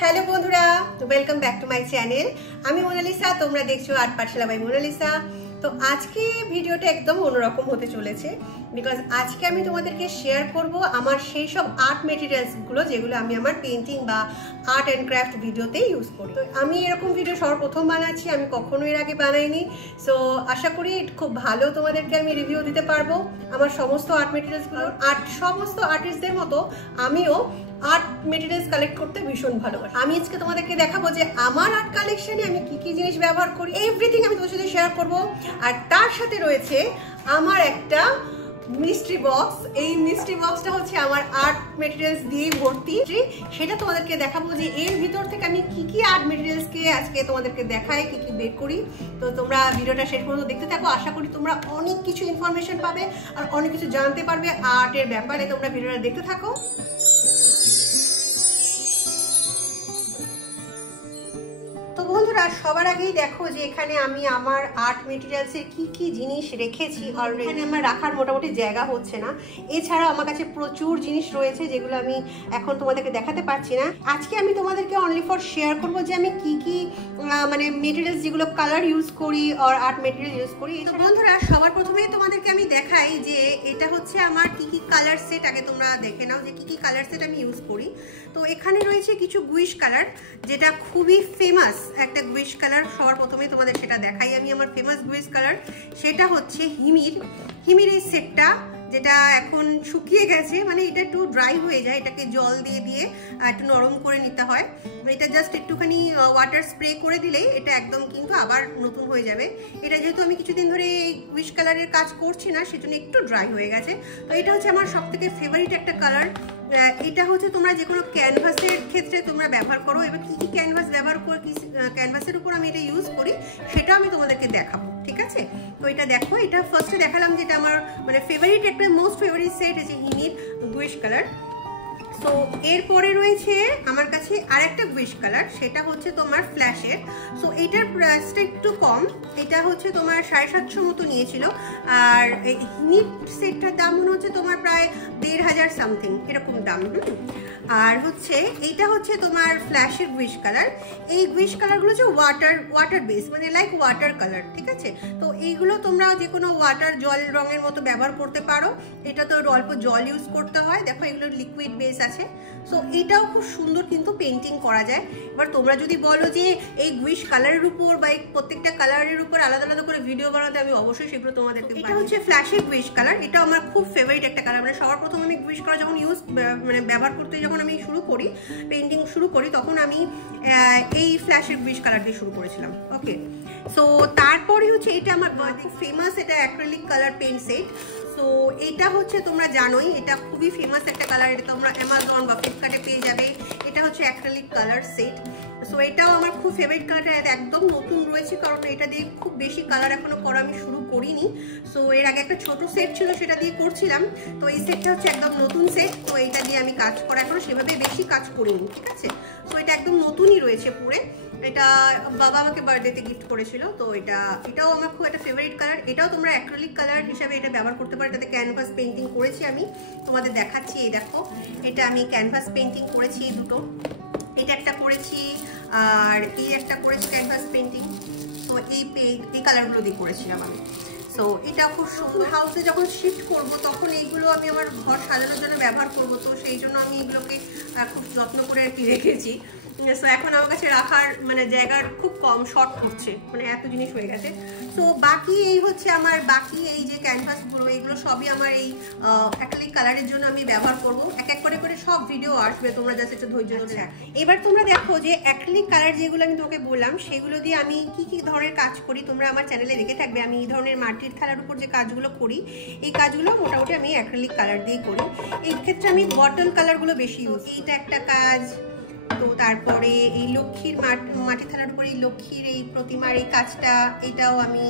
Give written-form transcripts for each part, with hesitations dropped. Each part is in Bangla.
হ্যালো বন্ধুরা, welcome back to my channel. আমি মোনালিসা, তোমরা দেখছো আর্ট পাঠশালা বাই মোনালিসা। তো আজকে ভিডিওটা একদম অন্যরকম হতে চলেছে, বিকজ আজকে আমি তোমাদেরকে শেয়ার করব আমার সেই সব আর্ট মেটেরিয়ালসগুলো যেগুলো আমি আমার পেন্টিং বা আর্ট অ্যান্ড ক্রাফট ভিডিওতে ইউজ করি। তো আমি এরকম ভিডিও সর্বপ্রথম বানাচ্ছি, আমি কখনো এর আগে বানাইনি। সো আশা করি খুব ভালো তোমাদেরকে আমি রিভিউ দিতে পারবো আমার সমস্ত আর্ট মেটেরিয়ালসগুলো। সমস্ত আর্টিস্টদের মতো আমিও আর্ট মেটেরিয়ালস কালেক্ট করতে ভীষণ ভালোবাসি। আমি আজকে তোমাদেরকে দেখাবো যে আমার আর্ট কালেকশনে আমি কি কি জিনিস ব্যবহার করি, এভরিথিং আমি তোমার সাথে শেয়ার করব। আর তার সাথে রয়েছে আমার একটা মিস্ট্রি বক্স। এই মিস্ট্রি বক্সটা হচ্ছে আমার আর্ট মেটেরিয়ালস দিয়ে ভর্তি, সেটা তোমাদেরকে দেখাবো যে এর ভিতর থেকে আমি কি কি আর্ট মেটেরিয়ালসকে আজকে তোমাদেরকে দেখাই, কি কি বের করি। তো তোমরা ভিডিওটা শেষ পর্যন্ত দেখতে থাকো, আশা করি তোমরা অনেক কিছু ইনফরমেশন পাবে আর অনেক কিছু জানতে পারবে আর্টের ব্যাপারে। তোমরা ভিডিওটা দেখতে থাকো। বন্ধুরা, সবার আগেই দেখো যে এখানে আমি আমার আর্ট মেটেরিয়ালসের কি কি জিনিস রেখেছি। অলরেডি এখানে আমার রাখার মোটামুটি জায়গা হচ্ছে না। এছাড়াও আমার কাছে প্রচুর জিনিস রয়েছে যেগুলো আমি এখন তোমাদেরকে দেখাতে পারছি না। আজকে আমি তোমাদেরকে অনলি ফর শেয়ার করবো যে আমি কি কি মানে মেটেরিয়ালস যেগুলো কালার ইউজ করি আর আর্ট মেটেরিয়াল ইউজ করি। তো বন্ধুরা, সবার প্রথমেই তোমাদেরকে আমি দেখাই যে এটা হচ্ছে আমার কি কি কালার সেট। আগে তোমরা দেখে নাও যে কি কি কালার সেট আমি ইউজ করি। তো এখানে রয়েছে কিছু গুইশ কালার, যেটা খুবই ফেমাস একটা গুইশ কালার। সবার প্রথমেই তোমাদের সেটা দেখাই আমি। আমার ফেমাস গুইশ কালার সেটা হচ্ছে হিমির এই সেটটা, যেটা এখন শুকিয়ে গেছে, মানে এটা একটু ড্রাই হয়ে যায়। এটাকে জল দিয়ে দিয়ে একটু নরম করে নিতে হয়। এটা জাস্ট একটুখানি ওয়াটার স্প্রে করে দিলেই এটা একদম কিন্তু আবার নতুন হয়ে যাবে। এটা যেহেতু আমি কিছুদিন ধরে এই গুইশ কালারের কাজ করছি না, সেজন্য একটু ড্রাই হয়ে গেছে। তো এটা হচ্ছে আমার সব থেকে ফেভারিট একটা কালার। এটা হচ্ছে তোমরা যে কোনো ক্যানভাসের ক্ষেত্রে তোমরা ব্যবহার করো। এবার কি কি ক্যানভাস ব্যবহার করে, ক্যানভাসের উপর আমি এটা ইউজ করি সেটা আমি তোমাদেরকে দেখাবো, ঠিক আছে? তো এটা দেখো, এটা ফার্স্টে দেখালাম যেটা আমার মানে ফেভারিট, একটা মোস্ট ফেভারিট সেট আছে হিমির গুইশ কালার। তো এরপরে রয়েছে আমার কাছে আরেকটা গুইশ কালার, সেটা হচ্ছে তোমার ফ্ল্যাশের। সো এটার প্রাইসটা একটু কম, এটা হচ্ছে তোমার 750 মতো নিয়েছিল। আর এই হিমির সেটটার দাম মনে হচ্ছে তোমার প্রায় 1500 সামথিং এরকম দাম। আর হচ্ছে এইটা হচ্ছে তোমার ফ্ল্যাশের গুইশ কালার। এই গুইশ কালারগুলো হচ্ছে ওয়াটার বেস, মানে লাইক ওয়াটার কালার, ঠিক আছে? তো এইগুলো তোমরা যে কোনো ওয়াটার জল রঙের মতো ব্যবহার করতে পারো। এটা তো অল্প জল ইউজ করতে হয়। দেখো এগুলো লিকুইড বেস আছে। সো এটাও খুব সুন্দর কিন্তু পেন্টিং করা যায়। এবার তোমরা যদি বলো যে এই গুইশ কালারের উপর বা এই প্রত্যেকটা কালারের উপর আলাদা আলাদা করে ভিডিও বানাতে, আমি অবশ্যই সেগুলো তোমাদেরকে। এটা হচ্ছে ফ্ল্যাশের গুইশ কালার। এটা আমার খুব ফেভারিট একটা কালার। মানে সবার প্রথম আমি গুইশ কালার যখন মানে ব্যবহার করতে যখন আমি শুরু করি, পেন্টিং শুরু করি, তখন আমি এই ফ্ল্যাশের গুইশ কালার দিয়ে শুরু করেছিলাম। ওকে, সো তারপরে হচ্ছে এটা আমার খুব ফেমাস, এটা acrylic colour paint set. So এটা হচ্ছে তোমরা জানোই এটা খুবই ফেমাস একটা কালার। এটা তোমরা অ্যামাজন বা ফ্লিপকার্টে পেয়ে যাবে। এটা হচ্ছে অ্যাক্রিলিক কালার সেট। সো এটাও আমার খুব ফেভারিট কালার। একদম নতুন রয়েছে, কারণ এটা দিয়ে খুব বেশি কালার এখনো করা আমি শুরু করিনি। সো এর আগে একটা ছোট সেট ছিল, সেটা দিয়ে করছিলাম। তো এই সেটটা হচ্ছে একদম নতুন সেট। তো এটা দিয়ে আমি কাজ করা এখনো সেভাবে বেশি কাজ করিনি, ঠিক আছে? সো এটা একদম নতুনই রয়েছে পুরো। এটা বাবা আমাকে বার্থডেতে গিফট করেছিল। তো এটাও আমার খুব একটা ফেভারিট কালার। এটাও তোমরা অ্যাক্রিলিক কালার হিসাবে এটা ব্যবহার করতে পারো। এটাতে ক্যানভাস পেন্টিং করেছি আমি, তোমাদের দেখাচ্ছি। এই দেখো, এটা আমি ক্যানভাস পেন্টিং করেছি দুটো। এটা একটা করেছি আর এই একটা করেছি ক্যানভাস পেন্টিং। তো এই কালারগুলো দিয়ে করেছিলাম আমি। সো এটা খুব সুন্দর। হাউসে যখন শিফট করব তখন এইগুলো আমি আমার ঘর সাজানোর জন্য ব্যবহার করব। তো সেই জন্য আমি এগুলোকে খুব যত্ন করে আর কি রেখেছি। সো এখন আমার কাছে রাখার মানে জায়গার খুব কম, শর্ট করছে, মানে এত জিনিস হয়ে গেছে। সো বাকি এই হচ্ছে আমার বাকি এই যে ক্যানভাসগুলো, এগুলো সবই আমার এই অ্যাক্রিলিক কালারের জন্য আমি ব্যবহার করব। এক এক করে করে সব ভিডিও আসবে, তোমরা জাস্ট একটু ধৈর্য ধরে। এবার তোমরা দেখো যে অ্যাক্রিলিক কালার যেগুলো আমি তোমাকে বললাম, সেগুলো দিয়ে আমি কি কি ধরনের কাজ করি তোমরা আমার চ্যানেলে দেখে থাকবে। আমি এই ধরনের মাটির থালার উপর যে কাজগুলো করি, এই কাজগুলো মোটামুটি আমি অ্যাক্রিলিক কালার দিয়ে করি। এই ক্ষেত্রে আমি বটল কালারগুলো বেশি ইউজ। এইটা একটা কাজ। তো তারপরে এই লক্ষ্মীর মাটি থালার উপরে এই লক্ষ্মীর এই প্রতিমার এই কাজটা, এটাও আমি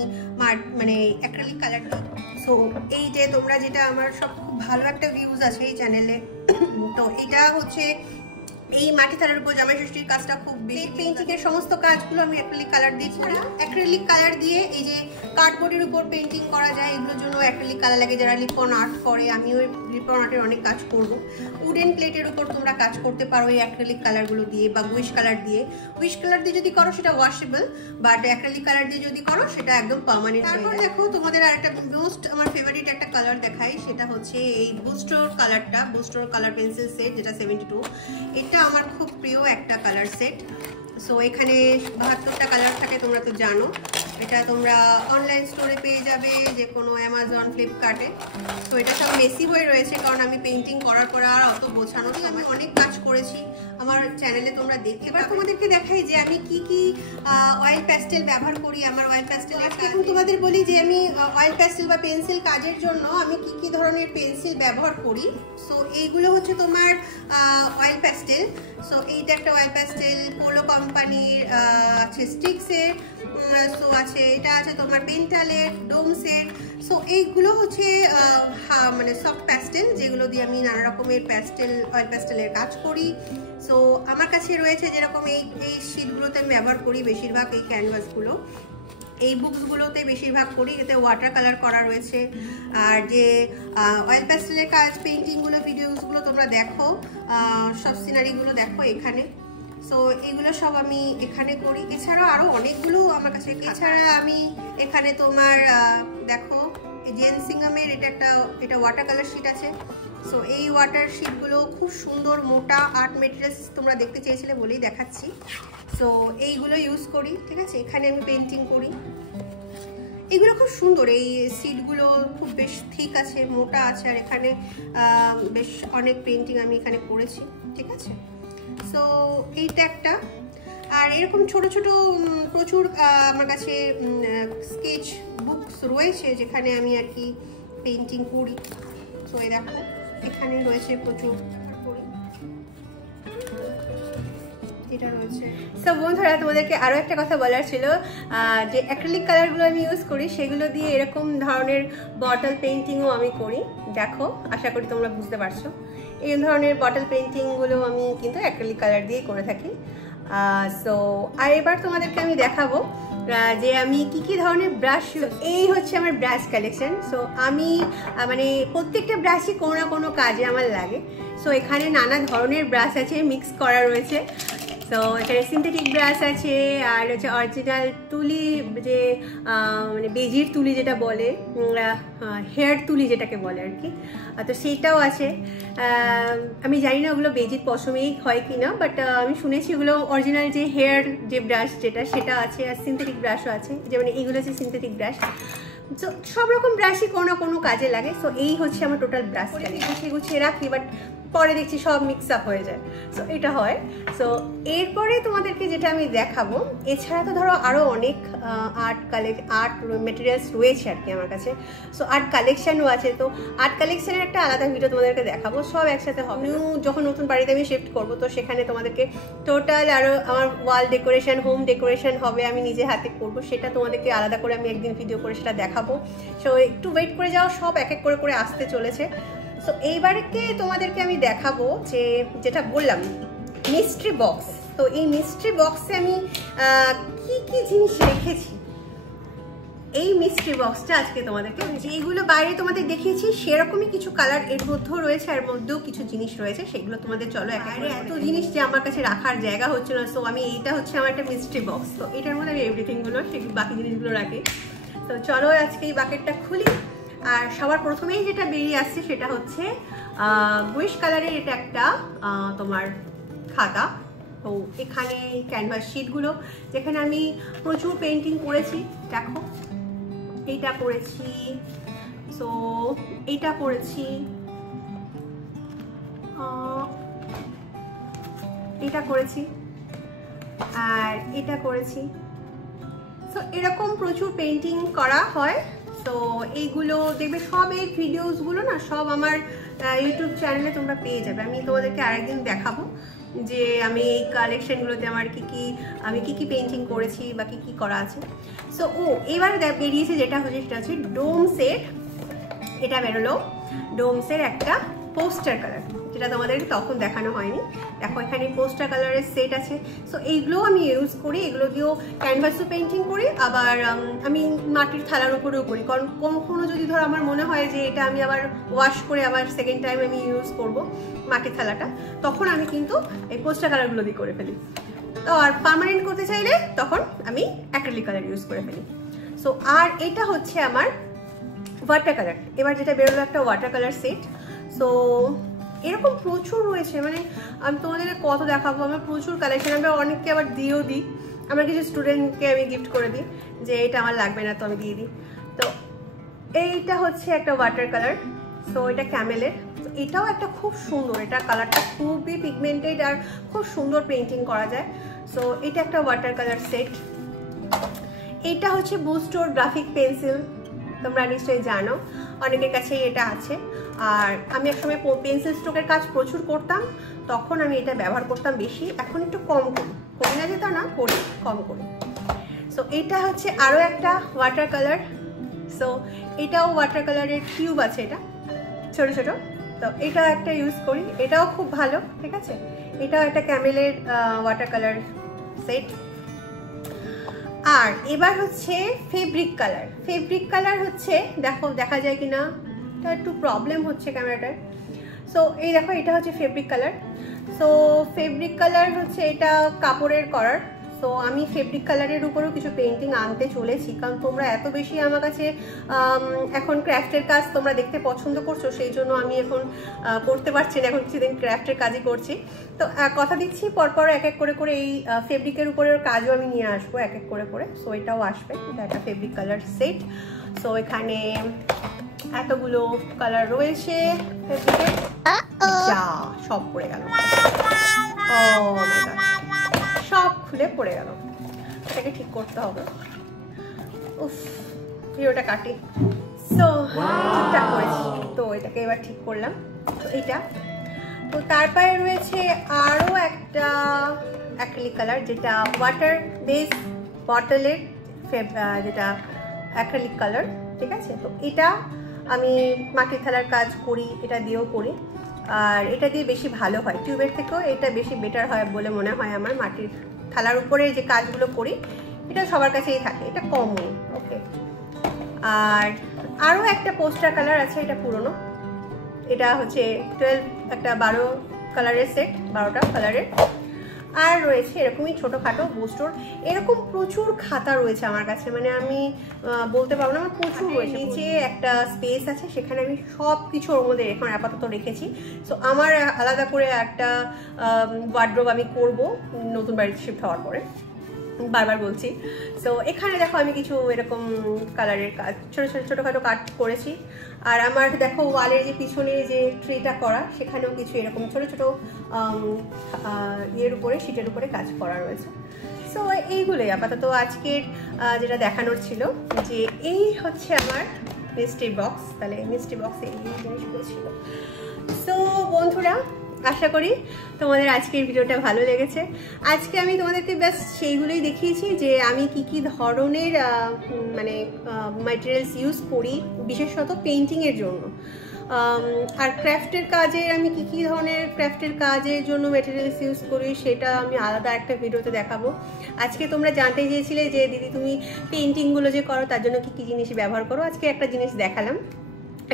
মানে অ্যাক্রিলিক কালার দিই। সো এই যে তোমরা যেটা আমার সব খুব ভালো একটা ভিউজ আছে এই চ্যানেলে, তো এটা হচ্ছে এই মাটি থালার উপর জামাই ষষ্ঠীর কাজটা খুব বেশি। পেইন্টিং এর সমস্ত কাজগুলো আমি অ্যাক্রিলিক কালার দিয়ে করি। অ্যাক্রিলিক কালার দিয়ে এই যে কার্ডবোর্ডের উপর পেইন্টিং করা যায়, এগুলোর জন্য অ্যাক্রিলিক কালার লাগে। যারা লিপন আর্ট করে, আমিও লিপন আর্টের অনেক কাজ করব। উডেন প্লেটের উপর তোমরা কাজ করতে পারো এই অ্যাক্রিলিক কালারগুলো দিয়ে বা উইশ কালার দিয়ে। উইশ কালার দিয়ে যদি করো সেটা ওয়াশেবল, বাট অ্যাক্রিলিক কালার দিয়ে যদি করো সেটা একদম পার্মানেন্ট। তারপর দেখো তোমাদের আর একটা মোস্ট আমার ফেভারিট একটা কালার দেখাই, সেটা হচ্ছে এই বুস্টোর কালারটা, বুস্টোর কালার পেন্সিল সেট যেটা 72। এটা আমার খুব প্রিয় একটা কালার সেট। সো এখানে 72টা কালার থাকে, তোমরা তো জানো। এটা তোমরা অনলাইন স্টোরে পেয়ে যাবে, যে কোনো অ্যামাজন, ফ্লিপকার্টে। তো এটা সব মেসি হয়ে রয়েছে, কারণ আমি পেইন্টিং করার পর আর অত বোঝানো, আমি অনেক কাজ করেছি আমার চ্যানেলে, তোমরা দেখতে। এবার তোমাদেরকে দেখাই যে আমি কি কি অয়েল প্যাস্টেল ব্যবহার করি আমার অয়েল প্যাস্টেল। এখন তোমাদের বলি যে আমি অয়েল প্যাস্টেল বা পেন্সিল কাজের জন্য আমি কি কি ধরনের পেন্সিল ব্যবহার করি। সো এইগুলো হচ্ছে তোমার অয়েল প্যাস্টেল। সো এইটা একটা অয়েল প্যাস্টেল, পোলো কোম্পানির আছে স্টিক্সের। সো আছে এটা আছে তোমার পেন্টালের, ডোমসের। সো এইগুলো হচ্ছে মানে সফট প্যাস্টেল, যেগুলো দিয়ে আমি নানা রকমের প্যাস্টেল, অয়েল প্যাস্টেলের কাজ করি। সো আমার কাছে রয়েছে যেরকম এই শিটগুলোতে আমি ব্যবহার করি বেশিরভাগ, এই ক্যানভাসগুলো, এই বুকসগুলোতে বেশিরভাগ করি, এতে ওয়াটার কালার করা রয়েছে। আর যে অয়েল প্যাস্টেলের কাজ, পেইন্টিংগুলো, ভিডিওসগুলো তোমরা দেখো, সব সিনারিগুলো দেখো এখানে। সো এগুলো সব আমি এখানে করি। এছাড়াও আরও অনেকগুলো আমার কাছে। এছাড়া আমি এখানে তোমার দেখো জেন সিংহামের এটা ওয়াটার কালার শিট আছে। সো এই ওয়াটার শিটগুলো খুব সুন্দর, মোটা আর্ট মেটেরিয়ালস তোমরা দেখতে চেয়েছিলে বলেই দেখাচ্ছি। সো এইগুলো ইউজ করি, ঠিক আছে। এখানে আমি পেন্টিং করি, এগুলো খুব সুন্দর। এই শিটগুলো খুব বেশ ঠিক আছে, মোটা আছে, আর এখানে বেশ অনেক পেন্টিং আমি এখানে করেছি, ঠিক আছে। সো এইটা একটা। আর এরকম ছোট ছোট প্রচুর আমার কাছে স্কেচ বুকস রয়েছে, যেখানে আমি আর কি পেন্টিং করি। সো এই দেখো এখানে রয়েছে প্রচুর করি, এটা রয়েছে। সো বন্ধুরা, তোমাদেরকে আরও একটা কথা বলার ছিল, যে অ্যাক্রিলিক কালারগুলো আমি ইউজ করি, সেগুলো দিয়ে এরকম ধরনের বটল পেন্টিংও আমি করি। দেখো, আশা করি তোমরা বুঝতে পারছো। এই ধরনের বটল পেন্টিংগুলো আমি কিন্তু অ্যাক্রিলিক কালার দিয়েই করে থাকি। সো আর এবার তোমাদেরকে আমি দেখাবো যে আমি কি কি ধরনের ব্রাশ ইউজ। এই হচ্ছে আমার ব্রাশ কালেকশন। সো আমি মানে প্রত্যেকটা ব্রাশই কোনো না কোনো কাজে আমার লাগে। সো এখানে নানা ধরনের ব্রাশ আছে, মিক্স করা রয়েছে। সো এখানে সিনথেটিক ব্রাশ আছে, আর হচ্ছে অরিজিনাল তুলি, যে মানে বেজির তুলি যেটা বলে, হেয়ার তুলি যেটাকে বলে আর কি, তো সেইটাও আছে। আমি জানি না ওগুলো বেজির পশমেই হয় কি না, বাট আমি শুনেছি ওগুলো অরিজিনাল যে হেয়ার যে ব্রাশ যেটা, সেটা আছে। আর সিনথেটিক ব্রাশও আছে, যেমন এইগুলো হচ্ছে সিনথেটিক ব্রাশ। তো সব রকম ব্রাশই কোনো না কোনো কাজে লাগে। সো এই হচ্ছে আমার টোটাল ব্রাশ কালেকশন। গুছিয়ে রাখি, বাট পরে দেখছি সব মিক্স আপ হয়ে যায়। সো এটা হয়। সো এরপরে তোমাদেরকে যেটা আমি দেখাবো, এছাড়া তো ধরো আরও অনেক আর্ট মেটেরিয়ালস রয়েছে আর কি আমার কাছে। সো আর্ট কালেকশানও আছে। তো আর্ট কালেকশানের একটা আলাদা ভিডিও তোমাদেরকে দেখাবো, সব একসাথে হবে। যখন নতুন বাড়িতে আমি শিফট করবো, তো সেখানে তোমাদেরকে টোটাল আরও আমার ওয়াল ডেকোরেশন, হোম ডেকোরেশন হবে, আমি নিজে হাতে করবো। সেটা তোমাদেরকে আলাদা করে আমি একদিন ভিডিও করে সেটা দেখাবো। সো একটু ওয়েট করে যাও, সব এক এক করে করে আসতে চলেছে। সো এইবারকে তোমাদেরকে আমি দেখাবো যে যেটা বললাম মিস্ট্রি বক্স। তো এই মিস্ট্রি বক্সে আমি কি কি জিনিস রেখেছি, এই মিস্ট্রি বক্সটা আজকে তোমাদেরকে, যেগুলো বাইরে তোমাদের দেখিয়েছি সেরকমই কিছু কালার এর মধ্যেও রয়েছে, এর মধ্যেও কিছু জিনিস রয়েছে, সেগুলো তোমাদের চলো একেবারে। এত জিনিস যে আমার কাছে রাখার জায়গা হচ্ছে না। সো আমি এইটা হচ্ছে আমার একটা মিস্ট্রি বক্স। তো এটার মধ্যে আমি এভরিথিংগুলো, সেগুলো বাকি জিনিসগুলো রাখি। তো চলো আজকে এই বাকেটটা খুলি। আর সবার প্রথমেই যেটা বেরিয়ে আসছে সেটা হচ্ছে উইশ কালারের এটা একটা তোমার খাতা। তো এখানে ক্যানভাস শিটগুলো, যেখানে আমি প্রচুর পেন্টিং করেছি। দেখো এইটা করেছি, সো এইটা করেছি, এটা করেছি, আর এটা করেছি। সো এরকম প্রচুর পেন্টিং করা হয়। তো এইগুলো দেখবে, সব এই ভিডিওসগুলো না সব আমার ইউটিউব চ্যানেলে তোমরা পেয়ে যাবে। আমি তোমাদেরকে আরেকদিন দেখাবো যে আমি এই কালেকশনগুলোতে আমার আমি কি পেন্টিং করেছি বা কি করা আছে। সো এবার বেরিয়েছে যেটা হচ্ছে, সেটা হচ্ছে ডোমসের, এটা বেরোলো ডোমসের একটা পোস্টার কালার, যেটা তোমাদেরকে তখন দেখানো হয়নি। দেখো এখানে পোস্টার কালারের সেট আছে। সো এইগুলো আমি ইউজ করি, এগুলো দিয়েও ক্যানভাসও পেন্টিং করি, আবার আমি মাটির থালার উপরেও করি। কারণ কখনো যদি ধর আমার মনে হয় যে এটা আমি আবার ওয়াশ করে আবার সেকেন্ড টাইম আমি ইউজ করব মাটির থালাটা, তখন আমি কিন্তু এই পোস্টার কালারগুলো দিয়ে করে ফেলি। তো আর পার্মানেন্ট করতে চাইলে তখন আমি অ্যাক্রিলিক কালার ইউজ করে ফেলি। সো আর এটা হচ্ছে আমার ওয়াটার কালার। এবার যেটা বেরোলো একটা ওয়াটার কালার সেট। সো এরকম প্রচুর রয়েছে, মানে আমি তোমাদেরকে কত দেখাবো, আমার প্রচুর কালেকশন। আমি অনেককে আবার দিয়েও দিই, আমার কিছু স্টুডেন্টকে আমি গিফট করে দিই যে এটা আমার লাগবে না, তো আমি দিয়ে দিই। তো এইটা হচ্ছে একটা ওয়াটার কালার। সো এটা ক্যামেলের। এটাও একটা খুব সুন্দর, এটা কালারটা খুবই পিগমেন্টেড আর খুব সুন্দর পেন্টিং করা যায়। সো এটা একটা ওয়াটার কালার সেট। এটা হচ্ছে বুস্টোর গ্রাফিক পেন্সিল, তোমরা নিশ্চয়ই জানো, অনেকের কাছেই এটা আছে। আর আমি একসময় পেন্সিল স্ট্রোকের কাজ প্রচুর করতাম, তখন আমি এটা ব্যবহার করতাম বেশি। এখন একটু কম করি না, যেটা না করি, কম করি। সো এটা হচ্ছে আরও একটা ওয়াটার কালার। সো এটাও ওয়াটার কালারের টিউব আছে, এটা ছোট ছোট। তো এটা একটা ইউজ করি, এটাও খুব ভালো, ঠিক আছে। এটাও একটা ক্যামেলের ওয়াটার কালার সেট। আর এবার হচ্ছে ফেব্রিক কালার। ফেব্রিক কালার হচ্ছে, দেখো দেখা যায় কিনা, এটা একটু প্রবলেম হচ্ছে ক্যামেরাটায়। সো এই দেখো, এটা হচ্ছে fabric colour. So fabric colour হচ্ছে এটা কাপড়ের করার। সো আমি ফেব্রিক কালারের উপরেও কিছু পেন্টিং আনতে চলেছি, কারণ তোমরা এত বেশি আমার কাছে এখন ক্রাফটের কাজ তোমরা দেখতে পছন্দ করছো, সেই জন্য আমি এখন করতে পারছি না, এখন কিছুদিন ক্রাফটের কাজই করছি। তো কথা দিচ্ছি পরপর এক এক করে এই ফেব্রিকের উপরের কাজও আমি নিয়ে আসবো এক এক করে। সো এটাও আসবে, এটা একটা ফেব্রিক কালার সেট। সো এখানে এতগুলো কালার রয়েছে ফেব্রিকের, যা সব পড়ে গেল, ও মাই গড, সব খুলে পড়ে গেল। এটাকে ঠিক করতে হবে। উফ, ভিডিওটা কাটি। সো ঠিকঠাক করেছি, তো এটাকে এবার ঠিক করলাম। তো এইটা, তো তারপরে রয়েছে আরও একটা অ্যাক্রিলিক কালার, যেটা ওয়াটার বেস বটলের যেটা অ্যাক্রিলিক কালার, ঠিক আছে। তো এটা আমি মাটির থালার কাজ করি, এটা দিয়েও করি, আর এটা দিয়ে বেশি ভালো হয়, টিউবের থেকেও এটা বেশি বেটার হয় বলে মনে হয় আমার। মাটির থালার উপরে যে কাজগুলো করি এটা সবার কাছেই থাকে, এটা কমন, ওকে। আর আরও একটা পোস্টার কালার আছে, এটা পুরনো, এটা হচ্ছে 12 কালারের সেট, 12টা কালারের। আর রয়েছে এরকমই ছোটোখাটো বুস্টোর, এরকম প্রচুর খাতা রয়েছে আমার কাছে, মানে আমি বলতে পারবো না, আমার প্রচুর রয়েছে। নিচে একটা স্পেস আছে, সেখানে আমি সব কিছু ওর মধ্যে এখন আপাতত রেখেছি। সো আমার আলাদা করে একটা ওয়ার্ড্রোব আমি করব নতুন বাড়িতে শিফট হওয়ার পরে, বারবার বলছি। সো এখানে দেখো আমি কিছু এরকম কালারের কাজ, ছোটোখাটো কাট করেছি। আর আমার দেখো ওয়ালের যে পিছনে যে ট্রেটা করা, সেখানেও কিছু এরকম ছোটো ইয়ের উপরে, শীটের উপরে কাজ করা রয়েছে। সো এইগুলোই আপাতত আজকের যেটা দেখানোর ছিল, যে এই হচ্ছে আমার মিস্ট্রি বক্স। তাহলে মিস্ট্রি বক্সে এই জিনিসগুলো ছিল। সো বন্ধুরা, আশা করি তোমাদের আজকের ভিডিওটা ভালো লেগেছে। আজকে আমি তোমাদেরকে ব্যাস সেইগুলোই দেখিয়েছি যে আমি কি ধরনের মানে ম্যাটেরিয়ালস ইউজ করি, বিশেষত পেন্টিংয়ের জন্য। আর ক্রাফটের কাজে আমি কি ধরনের ক্রাফটের কাজের জন্য ম্যাটেরিয়ালস ইউজ করি সেটা আমি আলাদা একটা ভিডিওতে দেখাবো। আজকে তোমরা জানতে চেয়েছিলে যে দিদি তুমি পেন্টিংগুলো যে করো তার জন্য কি জিনিস ব্যবহার করো, আজকে একটা জিনিস দেখালাম,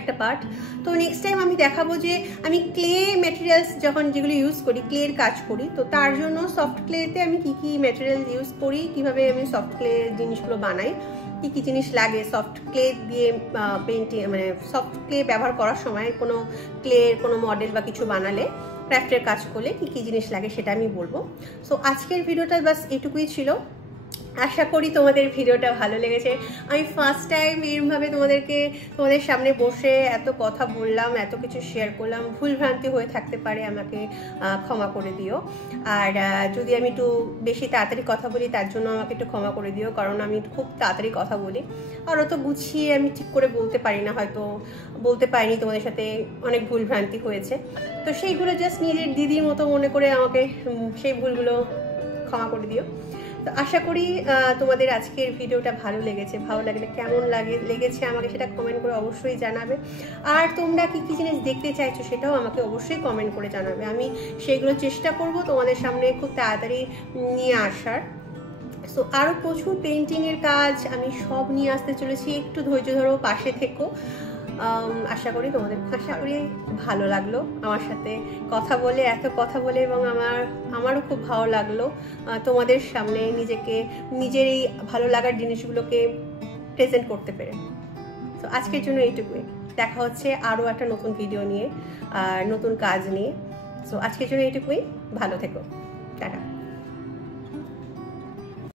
একটা পার্ট। তো নেক্সট টাইম আমি দেখাবো যে আমি ক্লে ম্যাটেরিয়ালস যখন যেগুলো ইউজ করি, ক্লের কাজ করি, তো তার জন্য সফট ক্লেতে আমি কি ম্যাটেরিয়াল ইউজ করি, কিভাবে আমি সফট ক্লে জিনিসগুলো বানাই, কি জিনিস লাগে সফট ক্লে দিয়ে পেন্টিং, মানে সফট ক্লে ব্যবহার করার সময় কোনো ক্লের কোনো মডেল বা কিছু বানালে, ক্রাফটের কাজ করলে কি জিনিস লাগে সেটা আমি বলবো। সো আজকের ভিডিওটা বাস এটুকুই ছিল। আশা করি তোমাদের ভিডিওটা ভালো লেগেছে। আমি ফার্স্ট টাইম এরমভাবে তোমাদের সামনে বসে এত কথা বললাম, এত কিছু শেয়ার করলাম, ভুলভ্রান্তি হয়ে থাকতে পারে, আমাকে ক্ষমা করে দিও। আর যদি আমি একটু বেশি তাড়াতাড়ি কথা বলি তার জন্য আমাকে একটু ক্ষমা করে দিও, কারণ আমি খুব তাড়াতাড়ি কথা বলি আর অত গুছিয়ে আমি ঠিক করে বলতে পারি না, হয়তো বলতে পারিনি, তোমাদের সাথে অনেক ভুলভ্রান্তি হয়েছে। তো সেইগুলো জাস্ট নিজের দিদির মতো মনে করে আমাকে সেই ভুলগুলো ক্ষমা করে দিও। তো আশা করি তোমাদের আজকের ভিডিওটা ভালো লেগেছে। ভালো লাগলে কেমন লেগেছে আমাকে সেটা কমেন্ট করে অবশ্যই জানাবে। আর তোমরা কি কি জিনিস দেখতে চাইছো সেটাও আমাকে অবশ্যই কমেন্ট করে জানাবে। আমি সেগুলো চেষ্টা করব তোমাদের সামনে খুব তাড়াতাড়ি নিয়ে আসার। সো আরও প্রচুর পেন্টিংয়ের কাজ আমি সব নিয়ে আসতে চলেছি, একটু ধৈর্য ধরো, পাশে থেকো। আশা করি ভালো লাগলো আমার সাথে কথা বলে, এত কথা বলে, এবং আমারও খুব ভালো লাগলো তোমাদের সামনে নিজের এই ভালো লাগার জিনিসগুলোকে প্রেজেন্ট করতে পেরে। তো আজকের জন্য এইটুকুই, দেখা হচ্ছে আরও একটা নতুন ভিডিও নিয়ে আর নতুন কাজ নিয়ে। সো আজকের জন্য এইটুকুই, ভালো থেকো, টাটা।